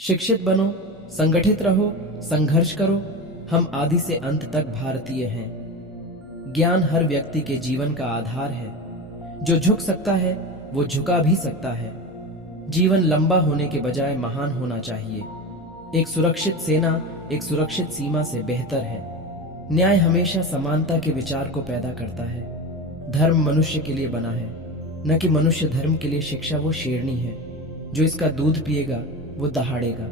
शिक्षित बनो, संगठित रहो, संघर्ष करो। हम आदि से अंत तक भारतीय हैं। ज्ञान हर व्यक्ति के जीवन का आधार है। जो झुक सकता है वो झुका भी सकता है। जीवन लंबा होने के बजाय महान होना चाहिए। एक सुरक्षित सेना एक सुरक्षित सीमा से बेहतर है। न्याय हमेशा समानता के विचार को पैदा करता है। धर्म मनुष्य के लिए बना है, न कि मनुष्य धर्म के लिए। शिक्षा वो शेरनी है, जो इसका दूध पिएगा वो दहाड़ेगा।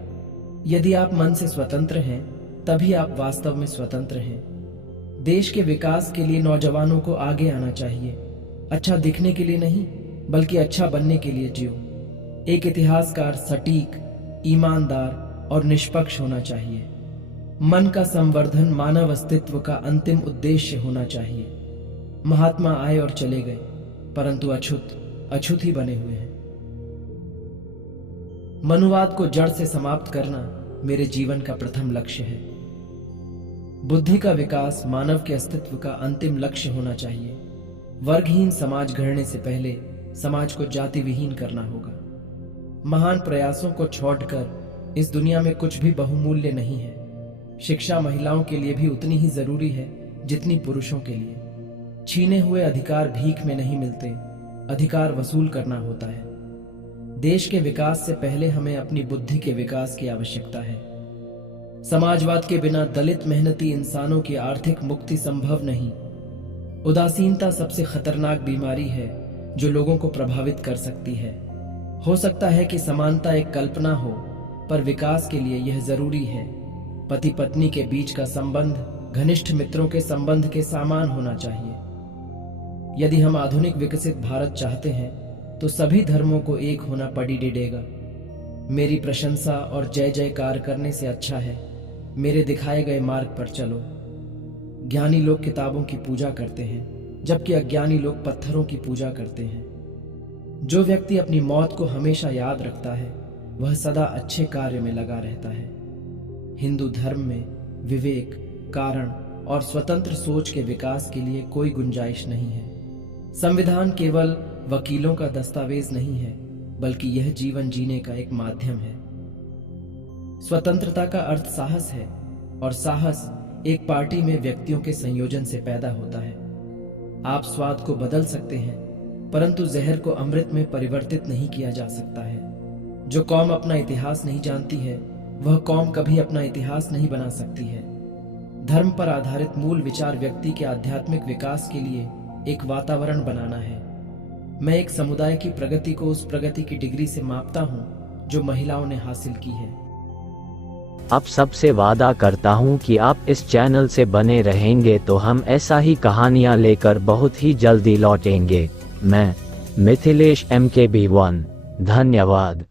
यदि आप मन से स्वतंत्र हैं, तभी आप वास्तव में स्वतंत्र हैं। देश के विकास के लिए नौजवानों को आगे आना चाहिए। अच्छा दिखने के लिए नहीं, बल्कि अच्छा बनने के लिए जियो। एक इतिहासकार सटीक, ईमानदार और निष्पक्ष होना चाहिए। मन का संवर्धन मानव अस्तित्व का अंतिम उद्देश्य होना चाहिए। महात्मा आए और चले गए, परंतु अछूत ही बने हुए हैं। मनुवाद को जड़ से समाप्त करना मेरे जीवन का प्रथम लक्ष्य है। बुद्धि का विकास मानव के अस्तित्व का अंतिम लक्ष्य होना चाहिए। वर्गहीन समाज गढ़ने से पहले समाज को जाति विहीन करना होगा। महान प्रयासों को छोड़कर इस दुनिया में कुछ भी बहुमूल्य नहीं है। शिक्षा महिलाओं के लिए भी उतनी ही जरूरी है जितनी पुरुषों के लिए। छीने हुए अधिकार भीख में नहीं मिलते, अधिकार वसूल करना होता है। देश के विकास से पहले हमें अपनी बुद्धि के विकास की आवश्यकता है। समाजवाद के बिना दलित मेहनती इंसानों की आर्थिक मुक्ति संभव नहीं। उदासीनता सबसे खतरनाक बीमारी है जो लोगों को प्रभावित कर सकती है। हो सकता है कि समानता एक कल्पना हो, पर विकास के लिए यह जरूरी है। पति पत्नी के बीच का संबंध घनिष्ठ मित्रों के संबंध के समान होना चाहिए। यदि हम आधुनिक विकसित भारत चाहते हैं तो सभी धर्मों को एक होना पड़ी डेगा। मेरी प्रशंसा और जय जयकार करने से अच्छा है मेरे दिखाए गए मार्ग पर चलो। ज्ञानी लोग किताबों की पूजा करते हैं, जबकि अज्ञानी लोग पत्थरों की पूजा करते हैं। जो व्यक्ति अपनी मौत को हमेशा याद रखता है वह सदा अच्छे कार्य में लगा रहता है। हिंदू धर्म में विवेक, कारण और स्वतंत्र सोच के विकास के लिए कोई गुंजाइश नहीं है। संविधान केवल वकीलों का दस्तावेज नहीं है, बल्कि यह जीवन जीने का एक माध्यम है। स्वतंत्रता का अर्थ साहस है, और साहस एक पार्टी में व्यक्तियों के संयोजन से पैदा होता है। आप स्वाद को बदल सकते हैं, परंतु जहर को अमृत में परिवर्तित नहीं किया जा सकता है। जो कौम अपना इतिहास नहीं जानती है, वह कौम कभी अपना इतिहास नहीं बना सकती है। धर्म पर आधारित मूल विचार व्यक्ति के आध्यात्मिक विकास के लिए एक वातावरण बनाना है। मैं एक समुदाय की प्रगति को उस प्रगति की डिग्री से मापता हूँ जो महिलाओं ने हासिल की है। अब सबसे वादा करता हूँ कि आप इस चैनल से बने रहेंगे तो हम ऐसा ही कहानियाँ लेकर बहुत ही जल्दी लौटेंगे। मैं मिथिलेश MKB1। धन्यवाद।